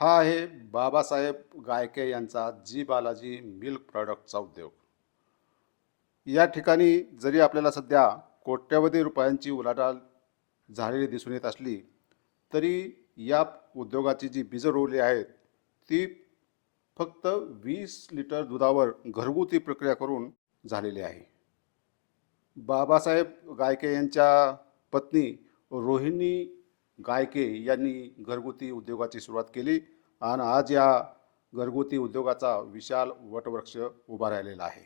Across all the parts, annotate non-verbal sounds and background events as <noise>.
हा आहे बाबासाहेब गायके यांचा जी बालाजी मिल्क प्रॉडक्टचा उद्योग. या ठिकाणी जरी आपल्याला सध्या कोट्यवधी रुपयांची उलाढाल झालेली दिसून येत असली तरी या उद्योगाची जी बीजं रोवली आहेत ती फक्त वीस लिटर दुधावर घरगुती प्रक्रिया करून झालेली आहे. बाबासाहेब गायके यांच्या पत्नी रोहिणी गायके यांनी घरगुती उद्योगाची सुरुवात केली आणि आज या घरगुती उद्योगाचा विशाल वटवृक्ष उभा राहिलेला आहे.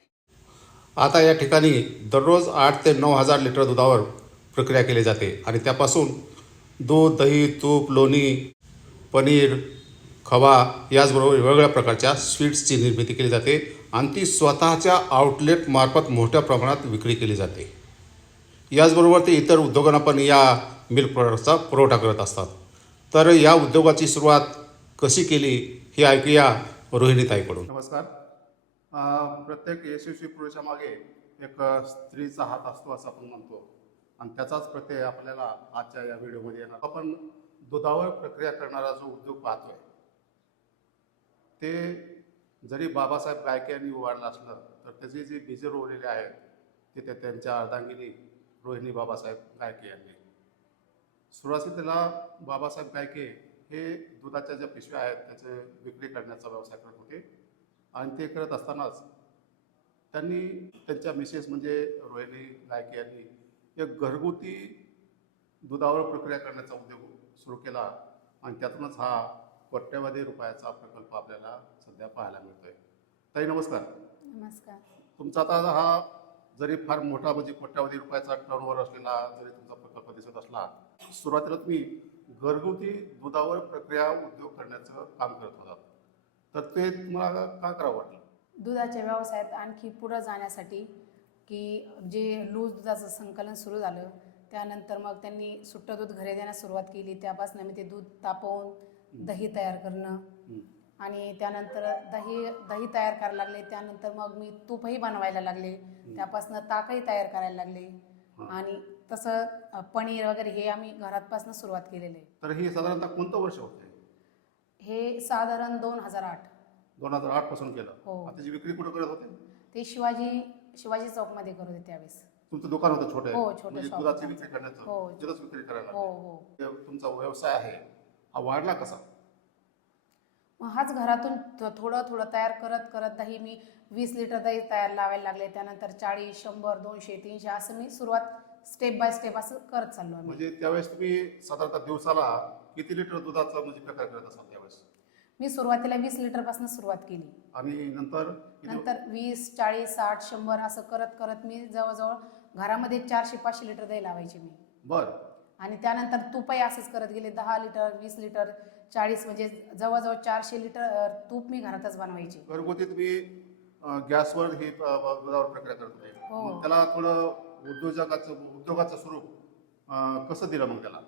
आता या ठिकाणी दररोज आठ ते नऊ हजार लिटर दुधावर प्रक्रिया केली जाते आणि त्यापासून दूध दही तूप लोणी पनीर खवा याचबरोबर वेगवेगळ्या प्रकारच्या स्वीट्सची निर्मिती केली जाते आणि ती स्वतःच्या आउटलेटमार्फत मोठ्या प्रमाणात विक्री केली जाते. याचबरोबर ते इतर उद्योगांना पण या मिल्क प्रॉडक्टचा पुरवठा करत असतात. तर या उद्योगाची सुरुवात कशी केली हे ऐकूया रोहिणीताईकडून नमस्कार. प्रत्येक यशस्वी पुरुषामागे एक स्त्रीचा हात असतो असं आपण म्हणतो. आणि त्याचाच प्रत्यय आपल्याला आजच्या या व्हिडिओमध्ये येणार. आपण दुधावर प्रक्रिया करणारा जो उद्योग पाहतोय ते जरी बाबासाहेब गायके यांनी उभारलं असलं तर त्याचे जे बीजे रोवलेले आहेत ते त्या त्यांच्या अर्धांगिनी रोहिणी बाबासाहेब गायके यांनी. सुरुवातीला बाबासाहेब गायके हे दुधाच्या ज्या पिशव्या आहेत त्याचे विक्री करण्याचा व्यवसाय करत होते. आणि ते करत असतानाच त्यांनी त्यांच्या मिसेस म्हणजे रोहिणी गायके यांनी एक घरगुती दुधावर प्रक्रिया करण्याचा उद्योग सुरू केला. आणि त्यातूनच हा कोट्यवधी रुपयाचा प्रकल्प आपल्याला सध्या पाहायला मिळतोय. ताई नमस्कार. नमस्कार. तुमचा आता हा जरी फार मोठा म्हणजे कोट्यावधी रुपयाचा टर्नओव्हर असलेला जरी तुमचा प्रकल्प दिसत असला सुरुवातीला तुम्ही घरगुती दुधावर प्रक्रिया उद्योग करण्याचं काम करत होता. तर ते तुम्हाला का करावं वाटलं? दुधाच्या व्यवसायात आणखी पुढं जाण्यासाठी की जे लूज दुधाचं संकलन सुरू झालं त्यानंतर मग त्यांनी सुट्टं दूध घरी देण्यास सुरुवात केली. त्यापासून मी ते दूध तापवून दही तयार करणं. आणि त्यानंतर दही दही तयार करायला लागले. त्यानंतर मग मी तूपही बनवायला लागले. त्यापासून ताकही तयार करायला लागले. आणि तसं पनीर वगैरे हे आम्ही घरातपासून सुरुवात केलेली आहे. तर हे साधारणतः कोणतं वर्ष होते? हे साधारण दोन हजार आठ. दोन हजार आठपासून केलं. हो. आता त्याची विक्री कुठं करत होते? ते शिवाजी शिवाजी चौकमध्ये करत होते त्यावेळेस. तुमचं दुकान होतं छोटं हो, छोटं म्हणजे shop. दुधाची होतं. विक्री करण्याचं. हो. तिथंच विक्री करायला हो लागले. हो. ते तुमचा व्यवसाय आहे. हा वाढला कसा? मग हाच घरातून थ- थोडं थोडं तयार करत करत दही मी वीस लिटर दही तयार लावायला लागले. त्यानंतर चाळीस शंभर दोनशे तीनशे असं मी सुरुवात स्टेप बाय स्टेप असं करत चाललो आम्ही. म्हणजे त्यावेळेस तुम्ही साधारणतः दिवसाला किती लिटर दुधाचा म्हणजे प्रकार करत असाल त्यावेळेस? मी सुरुवातीला वीस लिटरपासून सुरुवात केली. आणि नंतर किती- नंतर वीस चाळीस साठ शंभर असं करत करत मी जवळजवळ घरामध्ये चारशे पाचशे लिटर दही लावायचे मी. बर. आणि त्यानंतर तुपही असंच करत गेले. दहा लिटर वीस लिटर चाळीस म्हणजे जवळजवळ चारशे लिटर अ, तूप मी घरातच बनवायचे. घरगुती तुम्ही अं, गॅसवर ही दुधावर प्रक्रिया करत होते. हो. मग त्याला थोडं उद्योजकाचं उद्योगाचं स्वरूप कसं दिलं मग त्याला?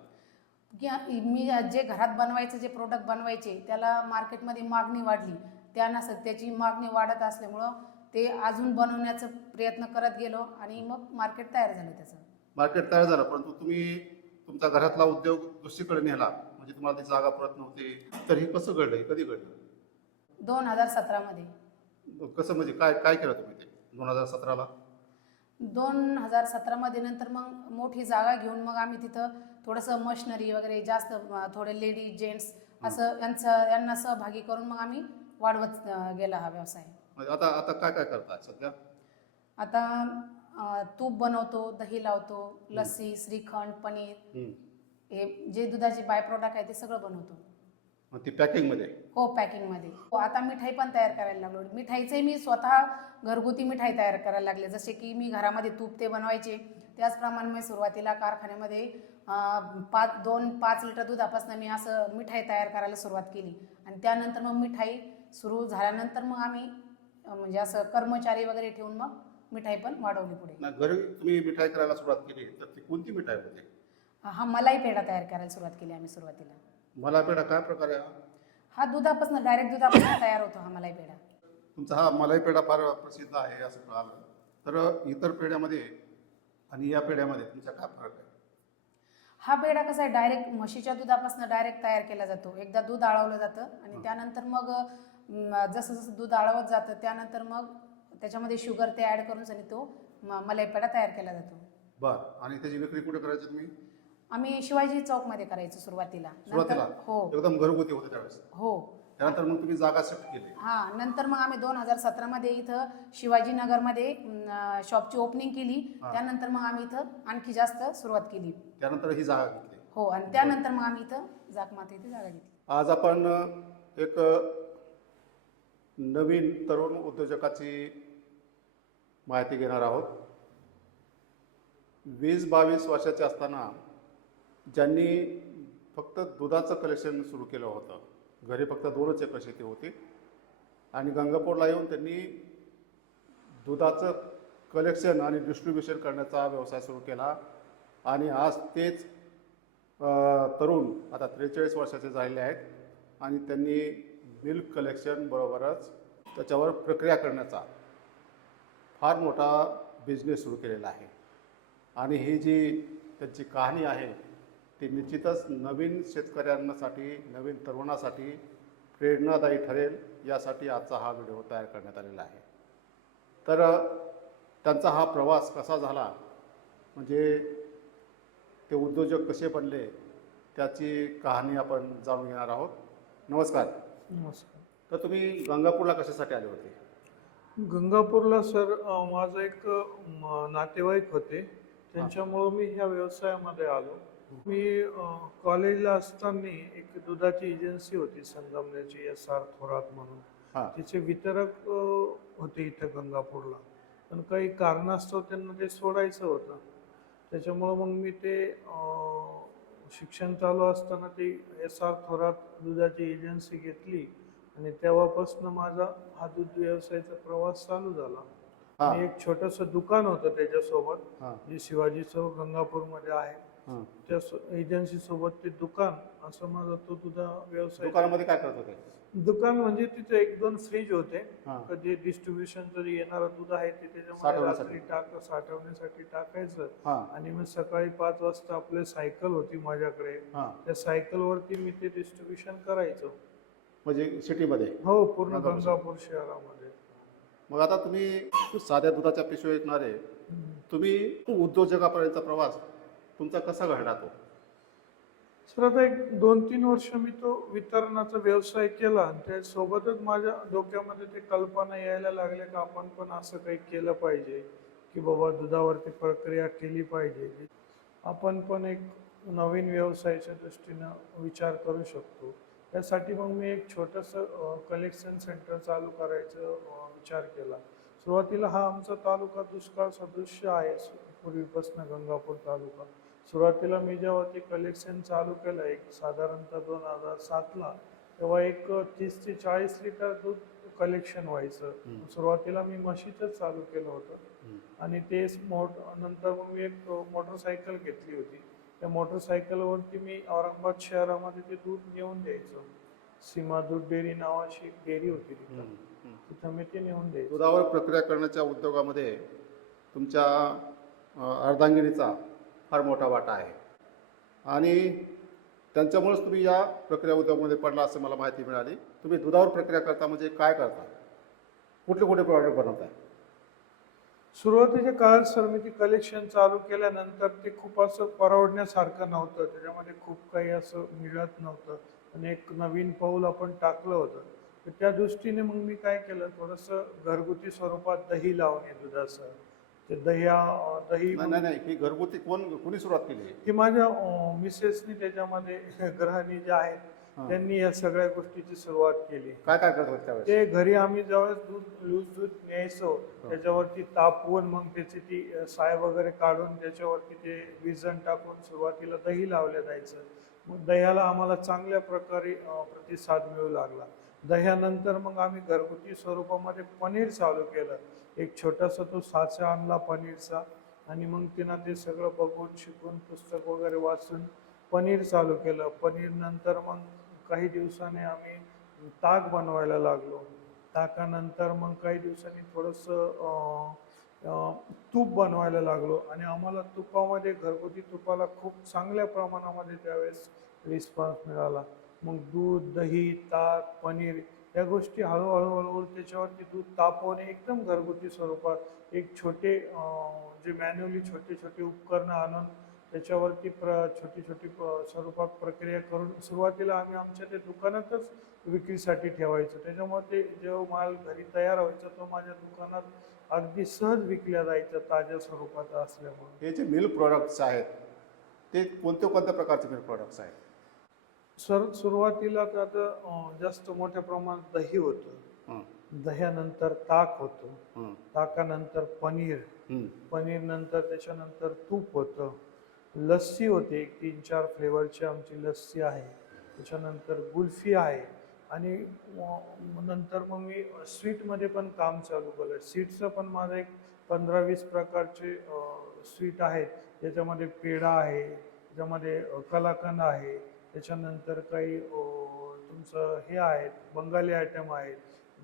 मी जे घरात बनवायचं जे प्रोडक्ट बनवायचे त्याला मार्केटमध्ये मागणी वाढली. त्यानुसार त्याची मागणी वाढत असल्यामुळं ते अजून बनवण्याचा प्रयत्न करत गेलो आणि मग मार्केट तयार झालं त्याचं. मार्केट तयार झालं परंतु तुम्ही तुमचा घरातला उद्योग दुसरीकडे नेला. म्हणजे तुम्हाला ती जागा पुरत नव्हती. तर हे कसं घडलं? हे कधी घडलं? दोन हजार सतरामध्ये. कसं म्हणजे काय काय केलं तुम्ही ते दोन हजार सतराला? दोन हजार सतरामध्ये नंतर मग मोठी जागा घेऊन मग आम्ही तिथं थोडंसं मशिनरी वगैरे जास्त थोडे लेडीज जेंट्स असं यांचं यांना सहभागी करून मग आम्ही वाढवत गेला हा व्यवसाय. आता आता काय काय करताय सध्या? आता तूप बनवतो दही लावतो लस्सी श्रीखंड पनीर. हे जे दुधाचे बाय प्रोडक्ट आहे ते सगळं बनवतो. मग ती पॅकिंगमध्ये? हो पॅकिंगमध्ये. हो आता मिठाई पण तयार करायला लागलो. मिठाईचे मी स्वतः घरगुती मिठाई तयार करायला लागले. जसे की मी घरामध्ये तूप ते बनवायचे. त्याचप्रमाणे मी सुरुवातीला कारखान्यामध्ये पाच दोन पाच लिटर दुधापासून मी असं मिठाई तयार करायला सुरुवात केली. आणि त्यानंतर मग मिठाई सुरू झाल्यानंतर मग आम्ही म्हणजे असं कर्मचारी वगैरे ठेवून मग मिठाई पण वाढवली पुढे. घरी तुम्ही मिठाई करायला सुरुवात केली. तर ती कोणती मिठाई होते? हा मलाई पेढा तयार करायला सुरुवात केली आम्ही सुरुवातीला. मला पेढा काय प्रकार आहे हा? हा दुधापासून डायरेक्ट दुधापासून तयार होतो हा मलाई पेढा. तुमचा हा मलाई पेढा फार प्रसिद्ध आहे असं कळालं. तर इतर पेढ्यामध्ये आणि या पेढ्यामध्ये तुमचा काय फरक आहे? हा पेढा कसा आहे डायरेक्ट म्हशीच्या दुधापासून डायरेक्ट तयार केला जातो. एकदा दूध आळवलं जातं आणि. त्यानंतर मग म, जसं जसं दूध आळवत जातं त्यानंतर मग त्याच्यामध्ये शुगर ते ॲड करून आणि तो म- मलाई पेढा तयार केला जातो. बर. आणि त्याची विक्री कुठे करायची तुम्ही? आम्ही शिवाजी चौकमध्ये करायचो सुरुवातीला. सुरुवातीला? हो. एकदम घरगुती होते त्यावेळेस? हो. त्यानंतर मग तुम्ही जागा शिफ्ट केली. हा नंतर मग आम्ही दोन हजार सतरामध्ये इथं शिवाजीनगरमध्ये अं, शॉपची ओपनिंग केली. हा. त्यानंतर मग आम्ही इथं आणखी जास्त सुरुवात केली. त्यानंतर ही जागा घेतली. हो आणि त्यानंतर मग आम्ही इथं जाकमाता इथे जागा घेतली. आज आपण एक नवीन तरुण उद्योजकाची माहिती घेणार आहोत. वीस बावीस वर्षाचे असताना ज्यांनी फक्त दुधाचं कलेक्शन सुरू केलं होतं. घरी फक्त दोनच एकर शेती होती. आणि गंगापूरला येऊन त्यांनी दुधाचं कलेक्शन आणि डिस्ट्रीब्युशन करण्याचा व्यवसाय सुरू केला. आणि आज तेच तरुण आता त्रेचाळीस वर्षाचे झालेले आहेत. आणि त्यांनी मिल्क कलेक्शन बरोबरच त्याच्यावर प्रक्रिया करण्याचा फार मोठा बिझनेस सुरू केलेला आहे. आणि ही जी त्यांची कहाणी आहे ती निश्चितच नवीन शेतकऱ्यांसाठी नवीन तरुणासाठी प्रेरणादायी ठरेल यासाठी आजचा हा व्हिडिओ तयार करण्यात आलेला आहे. तर त्यांचा हा प्रवास कसा झाला? म्हणजे ते उद्योजक कसे बनले? त्याची कहाणी आपण जाणून घेणार आहोत. नमस्कार. नमस्कार. तर तुम्ही गंगापूरला कशासाठी आले होते? गंगापूरला सर माझा एक नातेवाईक होते. त्यांच्यामुळं मी ह्या व्यवसायामध्ये आलो. मी कॉलेजला असताना एक दुधाची एजन्सी होती संगमनेरची एस आर थोरात म्हणून. तिचे वितरक होते इथं गंगापूरला. पण काही कारणास्तव त्यांना ते सोडायचं होतं. त्याच्यामुळं मग मी ते शिक्षण चालू असताना ती एस आर थोरात दुधाची एजन्सी घेतली आणि तेव्हापासून माझा हा दूध व्यवसायाचा प्रवास चालू झाला. हां. एक छोटंसं दुकान होतं त्याच्यासोबत जे शिवाजी चौक गंगापूरमध्ये आहे. हां. त्या एजन्सी सोबत ते दुकान असं माझा तो दुधा व्यवसाय. दुकानामध्ये काय करत होते? दुकान म्हणजे तिथे एक दोन फ्रीज होते. हां. कधी डिस्ट्रीब्युशन जरी येणारं दूध आहे ते त्याच्यामध्ये साठवण्यासाठी. रात्री टाक साठवण्यासाठी टाकायचं. हां. आणि मग सकाळी पाच वाजता आपली सायकल होती माझ्याकडे. हां. त्या सायकलवरती मी ते डिस्ट्रीब्युशन करायचो. म्हणजे सिटीमध्ये? हो पूर्ण गंगापूर गंगापूर शहरामध्ये. मग आता तुम्ही साध्या दुधाच्या पिशव्या विकणारे. तुम्ही उद्योजकापर्यंतचा प्रवास तुमचा कसा घडला तो? सर आता एक दोन तीन वर्ष मी तो वितरणाचा व्यवसाय केला आणि त्यासोबतच माझ्या डोक्यामध्ये ते कल्पना यायला लागल्या की आपण पण असं काही केलं पाहिजे की बाबा दुधावरती प्रक्रिया केली पाहिजे. आपण पण एक नवीन व्यवसायाच्या दृष्टीनं विचार करू शकतो. त्यासाठी मग मी एक छोटंसं कलेक्शन सेंटर चालू करायचं विचार केला. सुरुवातीला हा आमचा तालुका दुष्काळ सदृश्य आहे. पूर्वीपासून गंगापूर तालुका. सुरुवातीला मी जेव्हा ते कलेक्शन चालू केलं एक साधारणतः दोन हजार सातला तेव्हा एक तीस ते चाळीस लिटर दूध कलेक्शन व्हायचं. सुरुवातीला मी म्हशीचंच चालू केलं होतं. आणि ते मोट नंतर मग मी एक मोटरसायकल घेतली होती. त्या मोटरसायकलवरती मी औरंगाबाद शहरामध्ये ते दूध नेऊन द्यायचो. सीमा दूध डेअरी नावाची एक डेअरी होती तिथं. तिथं मी ते नेऊन द्यायचो. दुधावर प्रक्रिया करण्याच्या उद्योगामध्ये तुमच्या अ, अर्धांगिनीचा फार मोठा वाटा आहे. आणि त्यांच्यामुळेच तुम्ही या प्रक्रिया उद्योगामध्ये पडला असं मला माहिती मिळाली. तुम्ही दुधावर प्रक्रिया करता म्हणजे काय करता? कुठले कुठले प्रॉडक्ट बनवताय? सुरुवातीच्या काळात सर मी ते कलेक्शन चालू केल्यानंतर ते खूप असं परवडण्यासारखं नव्हतं. त्याच्यामध्ये खूप काही असं मिळत नव्हतं. आणि एक नवीन पाऊल आपण टाकलं होतं. तर त्या दृष्टीने मग मी काय केलं? थोडंसं घरगुती स्वरूपात दही लावणे दुधाचं ते दह्या दही नाही नाही ही घरगुती कोण कोणी सुरुवात केली? की माझ्या मिसेसनी त्याच्यामध्ये <laughs> ग्रहाणी ज्या आहेत. त्यांनी या सगळ्या गोष्टीची सुरुवात केली. काय काय करत होते ते घरी आम्ही ज्यावेळेस दूध लूज दूध न्यायचो त्याच्यावरती तापवून मग त्याची ती साय वगैरे काढून त्याच्यावरती ते विजन टाकून सुरुवातीला दही लावलं जायचं. मग दह्याला आम्हाला चांगल्या प्रकारे प्रतिसाद मिळू लागला. दह्यानंतर मग आम्ही घरगुती स्वरूपामध्ये पनीर चालू केलं. एक छोटासा तो साचा आणला पनीरचा आणि मग तिनं ते सगळं बघून शिकून पुस्तक वगैरे वाचून पनीर चालू केलं. पनीर नंतर मग काही दिवसाने आम्ही ताक बनवायला लागलो. ताकानंतर मग काही दिवसांनी थोडंसं तूप बनवायला लागलो. आणि आम्हाला तुपामध्ये घरगुती तुपाला खूप चांगल्या प्रमाणामध्ये त्यावेळेस रिस्पॉन्स मिळाला. मग दूध दही ताक पनीर या गोष्टी हळूहळू हळूहळू त्याच्यावरती दूध तापवणे एकदम घरगुती स्वरूपात एक छोटे जे मॅन्युअली छोटे छोटे उपकरणं आणून त्याच्यावरती प्र छोटी छोटी प- स्वरूपात प्रक्रिया करून सुरुवातीला आम्ही आमच्या ते दुकानातच विक्रीसाठी ठेवायचो. त्याच्यामुळे ते जो माल घरी तयार व्हायचा तो माझ्या दुकानात अगदी सहज विकल्या जायचा ताज्या स्वरूपाचा असल्यामुळे. हे जे मिल्क प्रॉडक्ट्स आहेत ते कोणत्या कोणत्या प्रकारचे मिल्क प्रॉडक्ट्स आहेत? सर सुरुवातीला तर आता जास्त मोठ्या प्रमाणात दही होतं. दह्यानंतर ताक होतं. ताकानंतर पनीर. पनीर नंतर त्याच्यानंतर तूप होतं. लस्सी होते एक तीन चार फ्लेवरची आमची लस्सी आहे. त्याच्यानंतर कुल्फी आहे. आणि नंतर मग मी स्वीटमध्ये पण काम चालू केलं. स्वीटचं पण माझं एक पंधरा वीस प्रकारचे स्वीट आहेत. ज्याच्यामध्ये पेढा आहे. त्याच्यामध्ये कलाकंद आहे. त्याच्यानंतर काही तुमचं हे आहेत बंगाली आयटम आहेत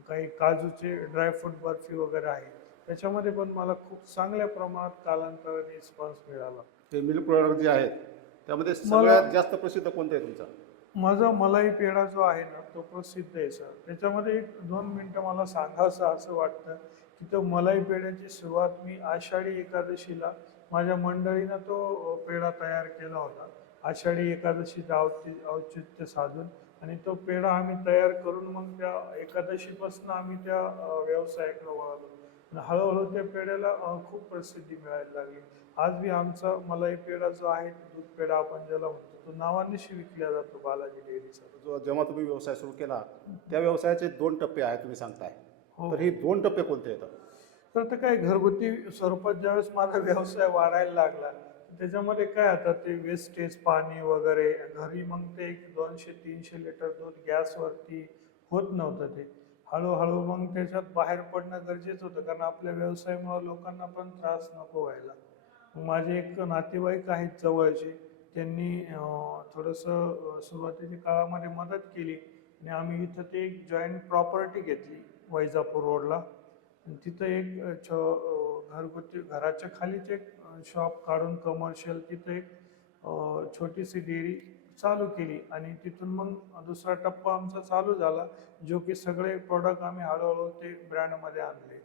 काही काजूचे ड्रायफ्रूट बर्फी वगैरे आहे. त्याच्यामध्ये पण मला खूप चांगल्या प्रमाणात कालांतराने रिस्पॉन्स मिळाला. हे मिल्क प्रॉडक्ट जे आहेत त्यामध्ये सगळ्यात जास्त प्रसिद्ध कोणतं आहे तुमचं? माझा मलाई पेढा जो आहे ना तो प्रसिद्ध आहे सर. त्याच्यामध्ये एक दोन मिनटं मला सांगावंसं असं वाटतं की तो मलाई पेढ्याची सुरुवात मी आषाढी एकादशीला माझ्या मंडळीनं तो पेढा तयार केला होता. आषाढी एकादशीचं औचि औचित्य साधून आणि तो पेढा आम्ही तयार करून मग त्या एकादशीपासून आम्ही त्या व्यवसायाकडे वळालो. आणि हळूहळू त्या पेढ्याला खूप प्रसिद्धी मिळायला लागली. आज बी आमचा मलाई पेढा जो आहे दूध पेढा आपण ज्याला म्हणतो तो नावानिशी विकला जातो बालाजी डेअरीचा. जो जेव्हा तुम्ही व्यवसाय सुरू केला त्या व्यवसायाचे दोन टप्पे आहेत तुम्ही सांगताय. हो. तर हे दोन टप्पे कोणते येतात? तर ते काय घरगुती स्वरूपात ज्यावेळेस माझा व्यवसाय वाढायला लागला त्याच्यामध्ये काय आता ते वेस्टेज पाणी वगैरे घरी मग ते एक दोनशे तीनशे लिटर दूध गॅसवरती होत नव्हतं ते. हळूहळू मग त्याच्यात बाहेर पडणं गरजेचं होतं कारण आपल्या व्यवसायामुळे लोकांना पण त्रास नको व्हायला. माझे एक नातेवाईक आहेत जवळचे त्यांनी थोडंसं सुरुवातीच्या काळामध्ये मदत केली आणि आम्ही इथं ते एक जॉईंट प्रॉपर्टी घेतली वैजापूर रोडला तिथं एक छ घरगुती घराच्या खालीच एक शॉप काढून कमर्शियल तिथं एक छोटीशी डेअरी चालू केली. आणि तिथून मग दुसरा टप्पा आमचा चालू झाला जो की सगळे प्रोडक्ट आम्ही हळूहळू ते ब्रँडमध्ये आणले.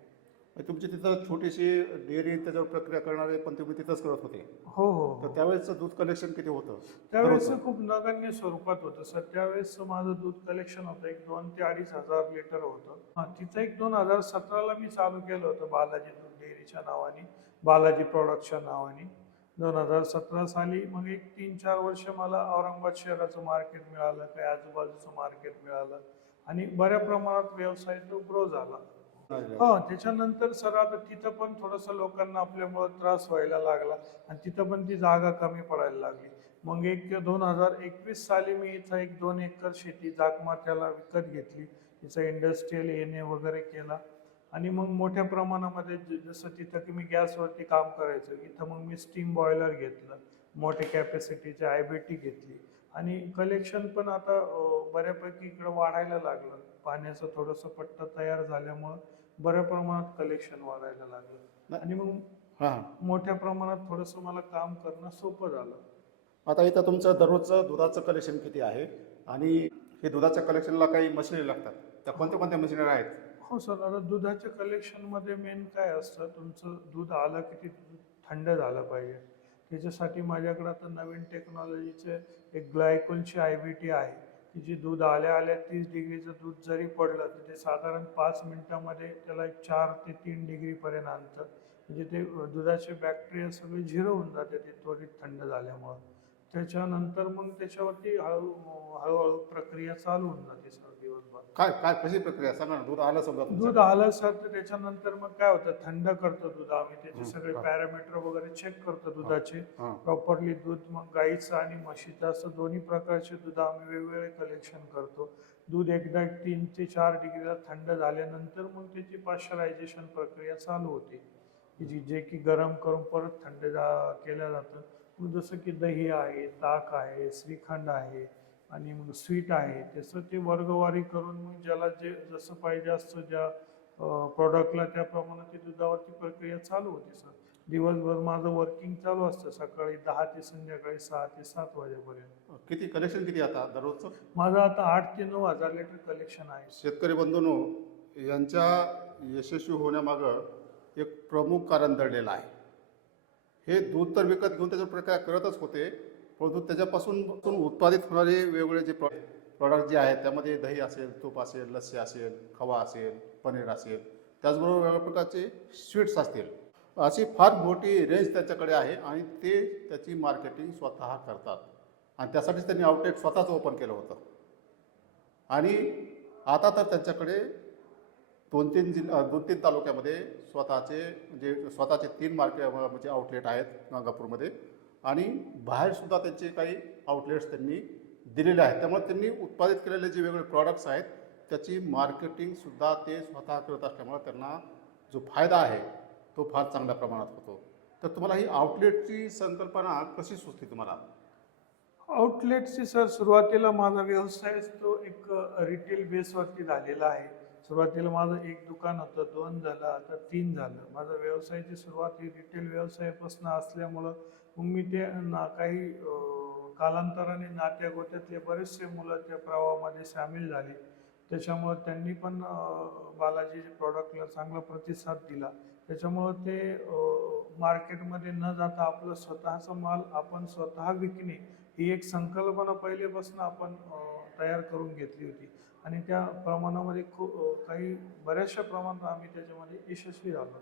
तुमची तिथं छोटीशी डेअरी त्याच्यावर प्रक्रिया करणारे पण तुम्ही तिथंच करत होते. हो हो तर हो. त्यावेळेचं दूध कलेक्शन किती होतं? त्यावेळेस. खूप नगण्य स्वरूपात होतं सर. त्यावेळेस माझं दूध कलेक्शन होतं एक दोन ते अडीच हजार लिटर होतं. हा तिथं एक दोन हजार सतराला मी चालू केलं होतं बालाजी दूध डेअरीच्या नावाने बालाजी प्रॉडक्टच्या नावाने. दोन हजार सतरा साली मग एक तीन चार वर्ष मला औरंगाबाद शहराचं मार्केट मिळालं काही आजूबाजूचं मार्केट मिळालं आणि बऱ्या प्रमाणात व्यवसाय तो ग्रो झाला. हो त्याच्यानंतर सर आता तिथं पण थोडंसं लोकांना आपल्यामुळं त्रास व्हायला लागला आणि तिथं पण ती जागा कमी पडायला लागली. मग एक दोन हजार एकवीस साली मी इथं एक दोन एकर शेती जागमात्याला विकत घेतली. तिचं इंडस्ट्रीयल एन वगैरे केला. आणि मग मोठ्या प्रमाणामध्ये जसं तिथं की मी गॅसवरती काम करायचं इथं मग मी स्टीम बॉयलर घेतलं. मोठे कॅपॅसिटीची आय बी टी घेतली. आणि कलेक्शन पण आता बऱ्यापैकी इकडं वाढायला लागलं. पाण्याचं थोडंसं पट्ट तयार झाल्यामुळं बऱ्या प्रमाणात कलेक्शन वाढायला लागलं. आणि मग हां. मोठ्या प्रमाणात थोडंसं मला काम करणं सोपं झालं. आता इथं तुमचं दररोजचं दुधाचं कलेक्शन किती आहे? आणि हे दुधाच्या कलेक्शनला काही मशिनरी लागतात? त्या कोणत्या कोणत्या मशिनरी आहेत? हो सर आता दुधाच्या कलेक्शनमध्ये मेन काय असतं? तुमचं दूध आलं की ते थंड झालं पाहिजे. त्याच्यासाठी माझ्याकडे आता नवीन टेक्नॉलॉजीचे एक ग्लायकोलची आय बी टी आहे. की जी दूध आल्या आल्या तीस डिग्रीचं दूध जरी पडलं तर ते साधारण पाच मिनिटामध्ये त्याला एक चार ते तीन डिग्रीपर्यंत आणतं. म्हणजे ते दुधाचे बॅक्टेरिया सगळे झिरो होऊन जाते ते त्वरित थंड झाल्यामुळं. त्याच्यानंतर मग त्याच्यावरती हळू हळूहळू प्रक्रिया चालू होऊन जाते सर दिवसभर. काय काय कशी प्रक्रिया? सांगा दूध आलं समजा तुमचं. दूध आलं सर तर त्याच्यानंतर मग काय होतं? थंड करतो दूध आम्ही त्याचे सगळे हा. पॅरामीटर वगैरे चेक करतो दुधाचे. हां. प्रॉपरली दूध मग गाईचं आणि म्हशीचं असं दोन्ही प्रकारचे दूध आम्ही वेगवेगळे कलेक्शन करतो. दूध एकदा तीन ते चार डिग्रीला थंड झाल्यानंतर मग त्याची पाश्चरायझेशन प्रक्रिया चालू होते. की जी जे की गरम करून परत थंड जा केलं जातं. जसं की दही आहे ताक आहे श्रीखंड आहे आणि मग स्वीट आहे त्याचं ते वर्गवारी करून मग ज्याला जे जसं पाहिजे असतं ज्या प्रॉडक्टला त्याप्रमाणे ती दुधावरची प्रक्रिया चालू होती सर. दिवसभर माझं वर्किंग चालू असतं सकाळी दहा ते संध्याकाळी सहा ते सात वाजेपर्यंत. किती? कलेक्शन किती आता दररोजचं? माझं आता आठ ते नऊ हजार लिटर कलेक्शन आहे. शेतकरी बंधूंनो यांच्या यशस्वी होण्यामागं एक प्रमुख कारण दडलेलं आहे. हे दूध तर विकत घेऊन त्याचा प्रक्रिया करतच होते परंतु त्याच्यापासून उत्पादित होणारे वेगवेगळे जे प्रॉडक्ट जे आहेत त्यामध्ये दही असेल तूप असेल लस्सी असेल खवा असेल पनीर असेल त्याचबरोबर वेगवेगळ्या प्रकारचे स्वीट्स असतील. अशी फार मोठी रेंज त्याच्याकडे आहे आणि ते त्याची मार्केटिंग स्वतः करतात. आणि त्यासाठीच त्यांनी आउटलेट स्वतःच ओपन केलं होतं. आणि आता तर त्यांच्याकडे दोन तीन जिल्हा दोन तीन तालुक्यामध्ये स्वतःचे म्हणजे स्वतःचे तीन मार्के म्हणजे आउटलेट आहेत गंगापूरमध्ये. आणि बाहेरसुद्धा त्यांचे काही आउटलेट्स त्यांनी दिलेले आहेत. त्यामुळे त्यांनी उत्पादित केलेले जे वेगवेगळे प्रॉडक्ट्स आहेत त्याची मार्केटिंगसुद्धा ते स्वतः करत असल्यामुळे त्यांना जो फायदा आहे तो फार चांगल्या प्रमाणात होतो. तर तुम्हाला ही आउटलेटची संकल्पना कशी सुचली तुम्हाला? आउटलेटची सर सुरुवातीला माझा व्यवसाय तो एक रिटेल बेसवरती झालेला आहे. सुरुवातीला माझं एक दुकान होतं दोन झालं आता तीन झालं. माझा व्यवसायाची सुरुवात ही रिटेल व्यवसायापासून असल्यामुळं मग मी ते ना काही कालांतराने नात्या गोत्यातले बरेचसे मुलं त्या प्रवाहामध्ये सामील झाले. त्याच्यामुळं त्यांनी पण बालाजी प्रॉडक्टला चांगला प्रतिसाद दिला. त्याच्यामुळं ते मार्केटमध्ये न जाता आपलं स्वतःचा माल आपण स्वतः विकणे ही एक संकल्पना पहिल्यापासून आपण तयार करून घेतली होती. आणि त्या प्रमाणामध्ये खूप काही बऱ्याचशा प्रमाणात आम्ही त्याच्यामध्ये यशस्वी झालो.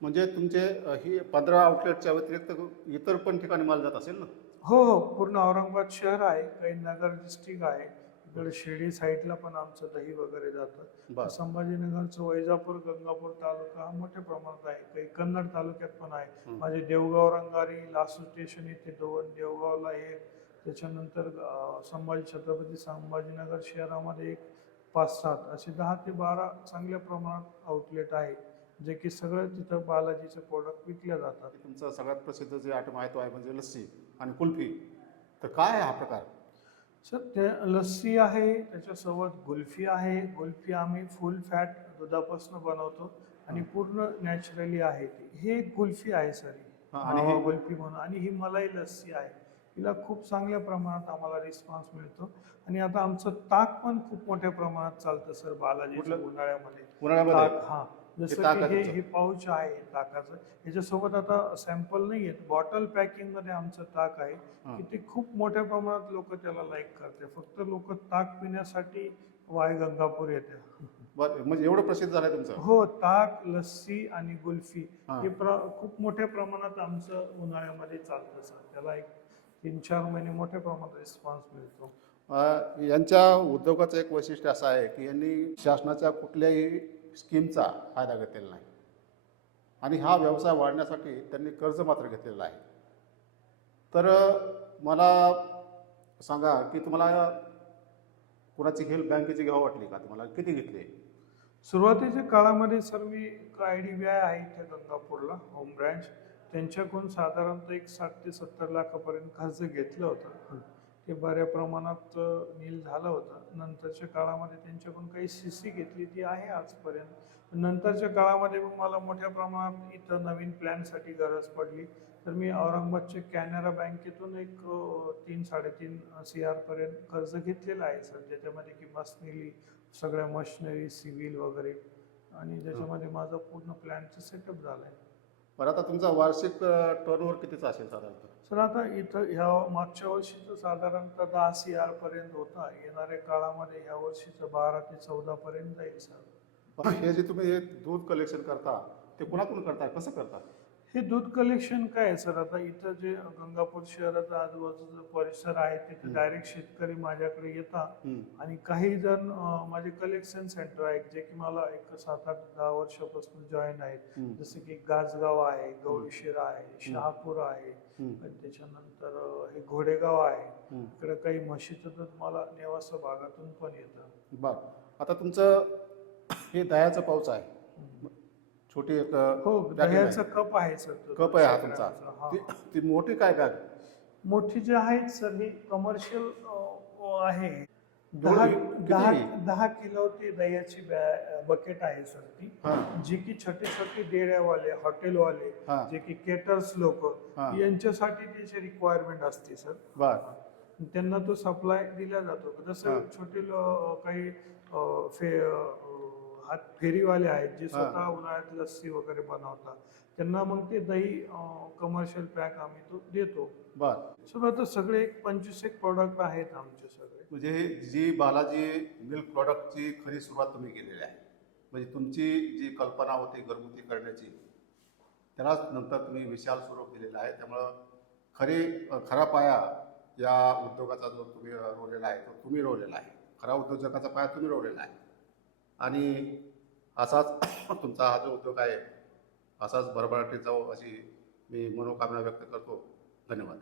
म्हणजे तुमचे ही पंधरा आउटलेटच्या व्यतिरिक्त इतर पण ठिकाणी माल जात असेल ना? हो हो. पूर्ण औरंगाबाद शहर आहे काही नगर डिस्ट्रिक्ट आहे. इकडे शिर्डी साईडला पण आमचं दही वगैरे जातं. संभाजीनगरचं वैजापूर गंगापूर तालुका हा मोठ्या प्रमाणात आहे. काही कन्नड तालुक्यात पण आहे. माझे देवगाव रंगारी लासू स्टेशन इथे दोन देवगावला एक. त्याच्यानंतर संभाजी छत्रपती संभाजीनगर शहरामध्ये एक. पाच सात असे दहा ते बारा चांगल्या प्रमाणात आउटलेट आहे जे की सगळं तिथं बालाजीचे प्रोडक्ट विकल्या जातात. तुमचा सगळ्यात प्रसिद्ध जे आयटम आहे तो आहे म्हणजे लस्सी आणि कुल्फी. तर काय आहे हा प्रकार? सर ते लस्सी आहे त्याच्यासोबत गुल्फी आहे. गुल्फी आम्ही फुल फॅट दुधापासून बनवतो आणि पूर्ण नॅचरली आहे ती. हे एक गुल्फी आहे सर. आणि हे- गुल्फी म्हणून. आणि ही मलाई लस्सी आहे. हिला खूप चांगल्या प्रमाणात आम्हाला रिस्पॉन्स मिळतो. आणि आता आमचं ताक पण खूप मोठ्या प्रमाणात चालतं सर. कुठलं? उन्हाळ्यामध्ये. ताक हा. जसं की हे? हे पाऊच आहे ताकाचं. याच्यासोबत आता सॅम्पल नाही आहेत. बॉटल पॅकिंगमध्ये आमचं ताक आहे. की ते खूप मोठ्या प्रमाणात लोक त्याला लाईक करते. फक्त लोक ताक पिण्यासाठी वाय गंगापूर येते म्हणजे एवढं प्रसिद्ध झालंय तुमचं? हो ताक लस्सी आणि गुल्फी हा. खूप मोठ्या प्रमाणात आमचं उन्हाळ्यामध्ये चालतं सर. त्याला एक तीन चार महिने मोठ्या प्रमाणात रिस्पॉन्स मिळतो. अ, यांच्या उद्योगाचं एक वैशिष्ट्य असं आहे की यांनी शासनाच्या कुठल्याही स्कीमचा फायदा घेतलेला नाही. आणि हा व्यवसाय वाढण्यासाठी त्यांनी कर्ज मात्र घेतलेलं आहे. तर अ, मला सांगा की तुम्हाला कुणाची हेल्प बँकेची घ्यावं वाटली का? तुम्हाला किती घेतली? सुरुवातीच्या काळामध्ये सर मी आय डी बी आय आहे इथे गंगापूरला होम ब्रँच त्यांच्याकडून साधारणतः एक साठ ते सत्तर लाखापर्यंत कर्ज घेतलं होतं. ते बऱ्या प्रमाणात नील झालं होतं. नंतरच्या काळामध्ये त्यांच्याकडून काही सी सी घेतली ती आहे आजपर्यंत. नंतरच्या काळामध्ये मग मला मोठ्या प्रमाणात इथं नवीन प्लॅनसाठी गरज पडली. तर मी औरंगाबादच्या कॅनरा बँकेतून एक तीन साडेतीन सी आरपर्यंत कर्ज घेतलेलं आहे सर ज्याच्यामध्ये की मशनरी सगळ्या मशिनरी सिव्हिल वगैरे. आणि ज्याच्यामध्ये माझा पूर्ण प्लॅनचं सेटअप झालं आहे बरं आता तुमचा वार्षिक टर्नओव्हर कितीचा असेल साधारणतः? सर आता इथं ह्या मागच्या वर्षीचं साधारणतः दहा सी आर पर्यंत होता. येणाऱ्या काळामध्ये ह्या वर्षीचं बारा ते चौदा पर्यंत जाईल सर. हे जे तुम्ही हे दूध कलेक्शन करता ते कुणाकडून करता कसं करता हे दूध कलेक्शन काय आहे सर? आता इथं जे गंगापूर शहराचा आजूबाजूचा परिसर आहे तिथे. डायरेक्ट शेतकरी माझ्याकडे येतात. आणि काही जण माझे कलेक्शन सेंटर आहेत जे की मला एक सात आठ दहा वर्षापासून जॉईन आहेत. जसे की गाजगाव आहे गौरीशिरा आहे शहापूर आहे. त्याच्यानंतर हे घोडेगाव आहे. इकडे काही म्हशीचं दूध मला नेवासा भागातून पण येतं. बर. आता तुमचं हे दह्याचं पाऊच आहे. छोटी एक हो आहे. दह्याचा कप आहे सर कप आहे हा तुमचा. ती- ती मोठी काय बॅग मोठी जे आहेत सर ही कमर्शियल आहे दहा किती? दहा दहा किलो ती दह्याची बकेट आहे सर ती हां जी की छोटे छोटे डेऱ्यावाले हॉटेलवाले हां जे की केटर्स लोक हां. यांच्यासाठी त्याची रिक्वायरमेंट असते सर बर त्यांना तो सप्लाय दिला जातो जसं हां. छोटे लो- काही अं, फे अं, हात फेरीवाले आहेत जे स्वतः उन्हाळ्यात लस्सी वगैरे बनवतात. त्यांना मग ते दही कमर्शियल पॅक आम्ही तो देतो. बर. सर आता सगळे एक पंचवीस एक प्रोडक्ट आहेत आमचे सगळे. म्हणजे जी बालाजी मिल्क प्रॉडक्टची खरी सुरुवात तुम्ही केलेली आहे म्हणजे तुमची जी कल्पना होती घरगुती करण्याची त्यालाच नंतर तुम्ही विशाल सुरू केलेला आहे. त्यामुळं खरी खरा पाया या उद्योगाचा जो तुम्ही रोवलेला आहे तो तुम्ही रोवलेला आहे. खरा उद्योजकाचा पाया तुम्ही रोवलेला आहे. आणि असाच <coughs> तुमचा हा जो उद्योग आहे असाच भरभराटीत जाऊ अशी मी मनोकामना व्यक्त करतो. धन्यवाद.